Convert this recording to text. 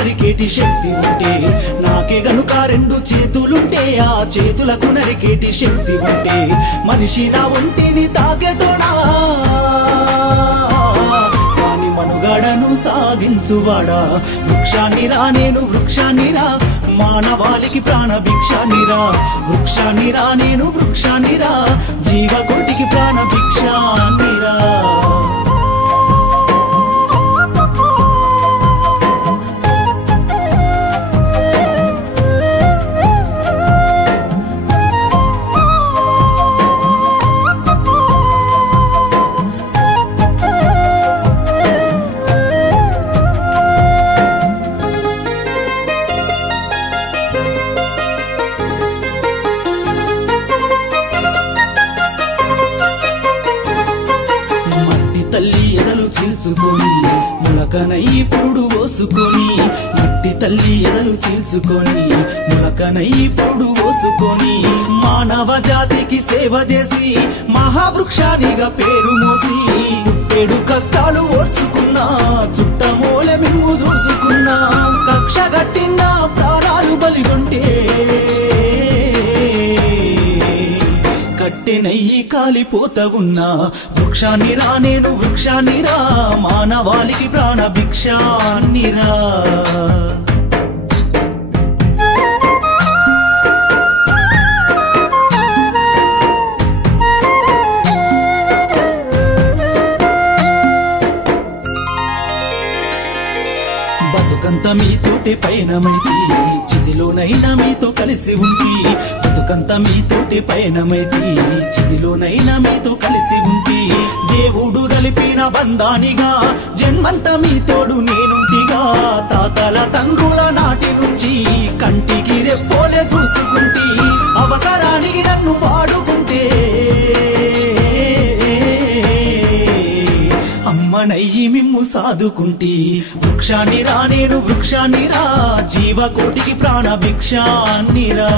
నరికేటి శక్తి ఉంటే, నాకే గనుక రెండు చేతులుంటే ఆ చేతులకు నరికేటి శక్తి ఉంటే, మనిషి నా ఒంటిని తాకెటోడా వాని మనుగడను సాగించువాడా. వృక్షాన్నిరా నేను వృక్షాన్నిరా, మానవాళికి ప్రాణ భిక్షాన్నిరా. వృక్షాన్నిరా నేను వృక్షాన్నిరా, జీవకోటికి ప్రాణ భిక్షాన్నిరా. తల్లి ఎదలు చీల్చుకొని ములకనై పురుడు పోసుకొని, మట్టి తల్లి ఎదలు చీల్చుకొని ములకనై పురుడు పోసుకొని, మానవ జాతికి సేవ చేసి మహావృక్షానిగా పేరు మోసి, పుట్టేడు కష్టాలు ఓర్చుకున్నా చుట్టమూలె మిమ్ము చూసుకున్నా, కక్ష గట్టిన ప్రాణాలు బలిగొంటే కట్టెనయ్యి కాలిపోత ఉన్నా. వృక్షాన్నిరా నేను వృక్షాన్నిరా, మానవాళికి ప్రాణ భిక్షాన్నిరా. బతుకంత మీతోటి పయనమైతి, చిదిలోనైనా మీతో కలిసి ఉంటి. బతుకంత మీతోటి పయనమైతి, చిదిలోనైనా మీతో కలిసి ఉంటి. దేవుడు కలిపిన బంధానిగా జన్మంత మీతోడు నేనుంటిగా. తాతల తండ్రుల నాటి నుంచి కంటికి రెప్పోలే చూసుకుంటి, అవసరానికి నన్ను వాడుకుంటే అమ్మనయ్యి మిమ్ము సాదుకుంటి. వృక్షాన్నిరా నేను వృక్షాన్నిరా, జీవకోటికి ప్రాణ భిక్షాన్నిరా.